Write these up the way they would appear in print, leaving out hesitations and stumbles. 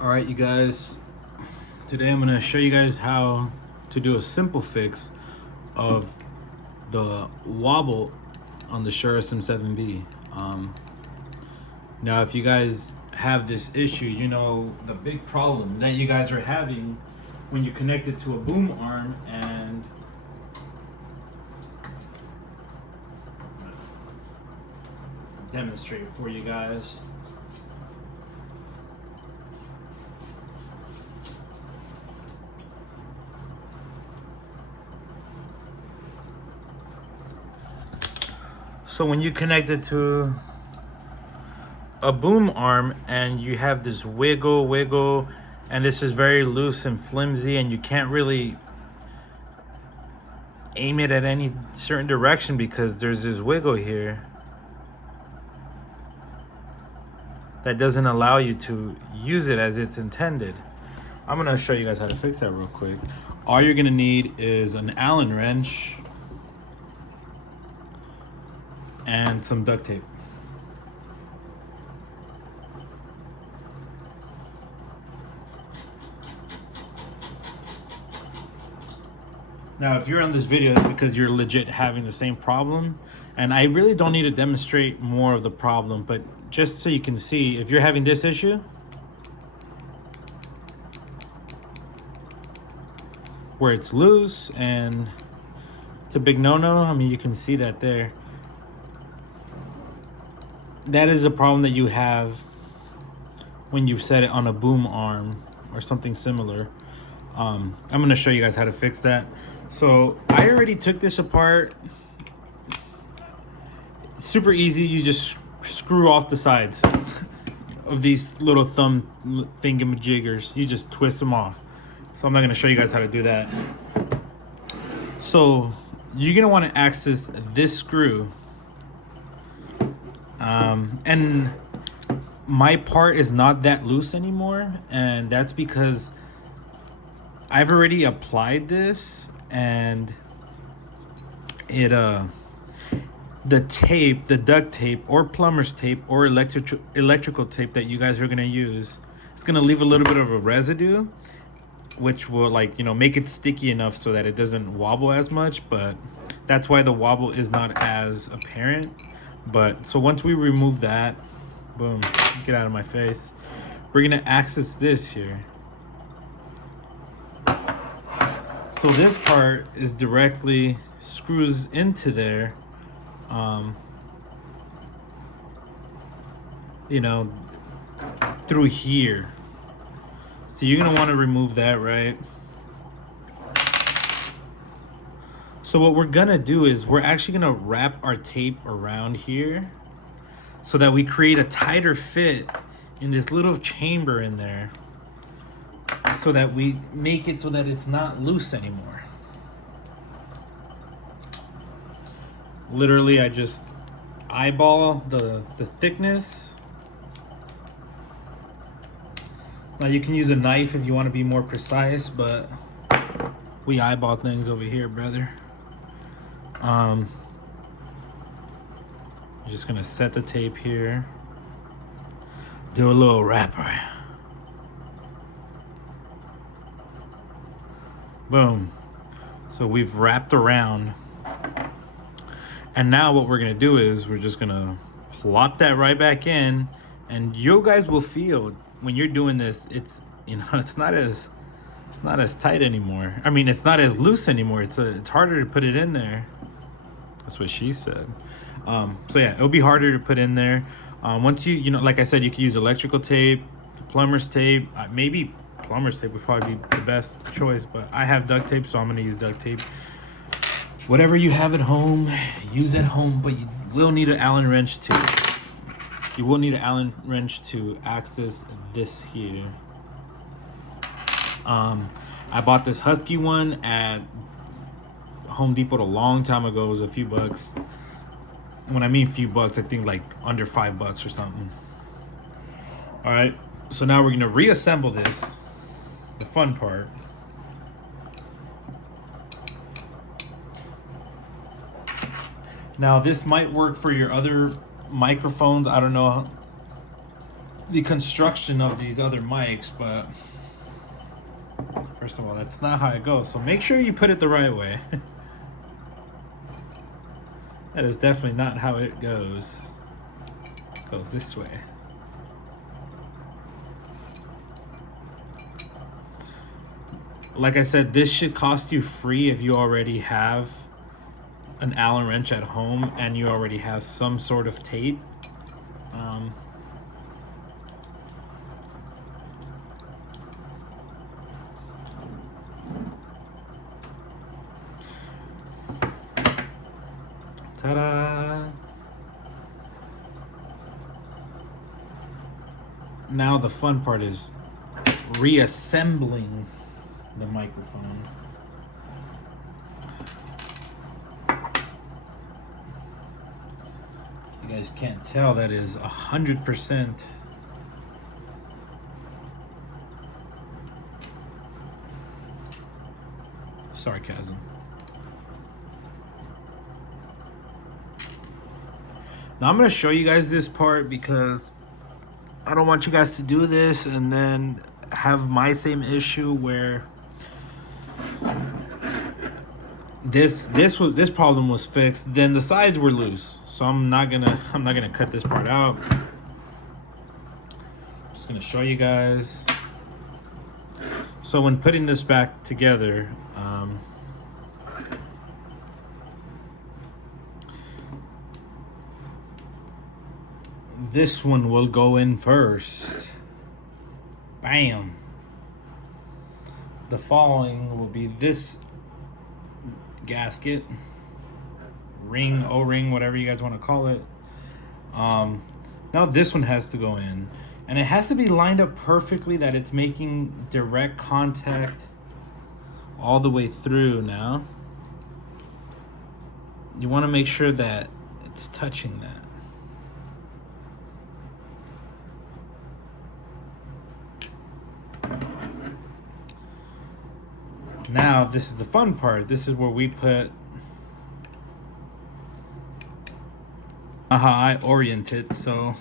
All right, you guys, today I'm going to show you guys how to do a simple fix of the wobble on the Shure SM7B. Now, if you guys have this issue, you know the big problem that you guys are having when you connect it to a boom arm and demonstrate for you guys. So when you connect it to a boom arm and you have this wiggle, and this is very loose and flimsy, and you can't really aim it at any certain direction because there's this wiggle here that doesn't allow you to use it as it's intended. I'm gonna show you guys how to fix that real quick. All you're gonna need is an Allen wrench and some duct tape. Now, if you're on this video, it's because you're legit having the same problem. And I really don't need to demonstrate more of the problem, but just so you can see, if you're having this issue, where it's loose and it's a big no-no, I mean, you can see that there. That is a problem that you have when you set it on a boom arm or something similar. I'm gonna show you guys how to fix that. So I already took this apart. It's super easy. You just screw off the sides of these little thumb thingamajiggers. You just twist them off. So I'm not gonna show you guys how to do that. So you're gonna want to access this screw. And my part is not that loose anymore, and that's because I've already applied this, and it the tape, the duct tape or plumber's tape or electrical tape that you guys are gonna use, it's gonna leave a little bit of a residue, which will, like, you know, make it sticky enough so that it doesn't wobble as much. But that's why the wobble is not as apparent. But so once we remove that, boom, get out of my face, we're gonna access this here. So this part is directly screws into there, you know, through here. So you're gonna want to remove that, right? So what we're gonna do is we're actually gonna wrap our tape around here so that we create a tighter fit in this little chamber in there, so that we make it so that it's not loose anymore. Literally, I just eyeball the thickness. Now you can use a knife if you want to be more precise, but we eyeball things over here, brother. I'm just gonna set the tape here, do a little wrapper. Boom. So we've wrapped around. And now what we're gonna do is we're just gonna plop that right back in, and you guys will feel when you're doing this, it's, you know, it's not as tight anymore. I mean, it's not as loose anymore. It's harder to put it in there. That's what she said. So yeah, it'll be harder to put in there. Once you know, like I said, you can use electrical tape, plumber's tape. Maybe plumber's tape would probably be the best choice, but I have duct tape, so I'm gonna use duct tape. Whatever you have at home, use at home, but you will need an Allen wrench too. You will need an Allen wrench to access this here. I bought this Husky one at Home Depot a long time ago. It was a few bucks. When I mean few bucks, I think like under $5 or something. All right, so now we're gonna reassemble this, the fun part. Now this might work for your other microphones. I don't know the construction of these other mics, but first of all, that's not how it goes. So make sure you put it the right way. That is definitely not how it goes. It goes this way. Like I said, this should cost you free if you already have an Allen wrench at home and you already have some sort of tape. Ta-da! Now the fun part is reassembling the microphone. You guys can't tell, that is 100% sarcasm. Now I'm going to show you guys this part because I don't want you guys to do this and then have my same issue where this problem was fixed, then the sides were loose. So I'm not gonna cut this part out. I'm just gonna show you guys. So when putting this back together, this one will go in first. Bam. The following will be this gasket, ring, O-ring, whatever you guys want to call it. Now this one has to go in, and it has to be lined up perfectly that it's making direct contact all the way through. Now you want to make sure that it's touching that. Now, this is the fun part. This is where we put how I orient it. So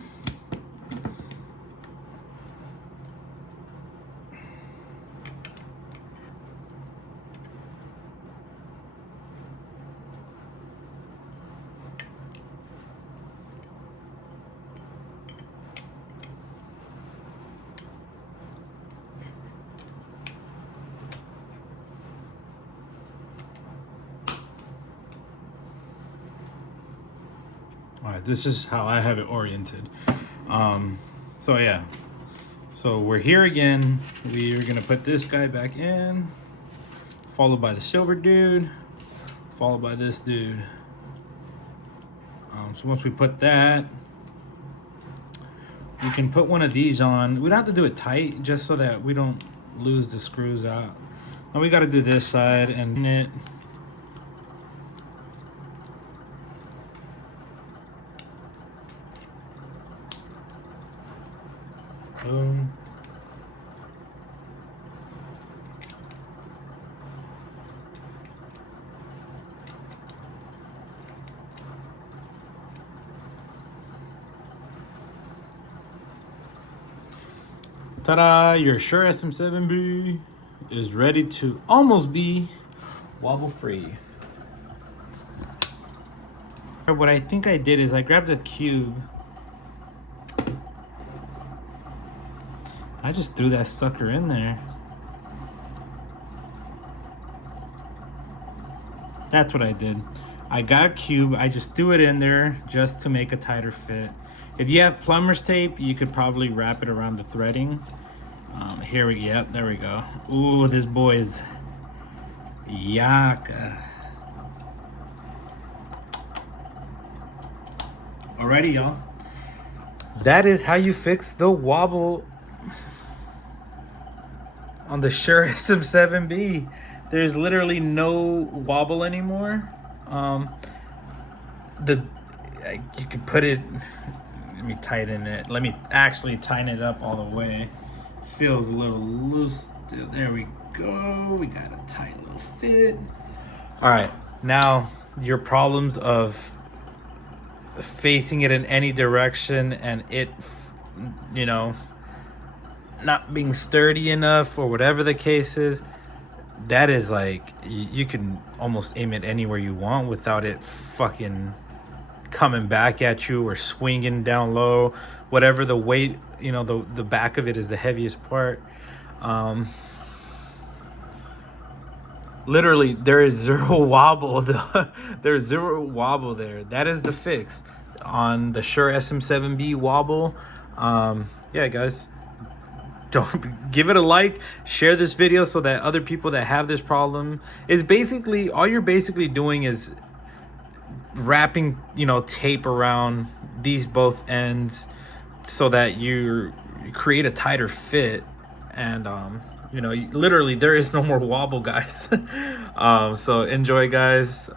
all right, this is how I have it oriented. So yeah, so we're here again. We're gonna put this guy back in, followed by the silver dude, followed by this dude. So once we put that, we can put one of these on. We don't have to do it tight, just so that we don't lose the screws out. Now we got to do this side and it. Boom. Ta-da! Your Shure SM7B is ready to almost be wobble free. What I think I did is I grabbed a cube. I just threw that sucker in there. That's what I did. I got a cube. I just threw it in there just to make a tighter fit. If you have plumber's tape, you could probably wrap it around the threading. Yep, there we go. Ooh, this boy is yaka. Alrighty, y'all. That is how you fix the wobble on the Shure SM7B. There's literally no wobble anymore. You could put it. Let me tighten it. Let me actually tighten it up all the way. Feels a little loose. There we go. We got a tight little fit. All right. Now your problems of facing it in any direction and it you know, not being sturdy enough or whatever the case is, that is like, you can almost aim it anywhere you want without it fucking coming back at you or swinging down low, whatever the weight, you know, the back of it is the heaviest part. Literally, there is zero wobble. There's zero wobble there. That is the fix on the Shure SM7B Wobble. Yeah, guys, don't give it a like, share this video so that other people that have this problem, is basically all you're basically doing is wrapping, you know, tape around these both ends so that you create a tighter fit. And you know, literally there is no more wobble, guys. So enjoy, guys.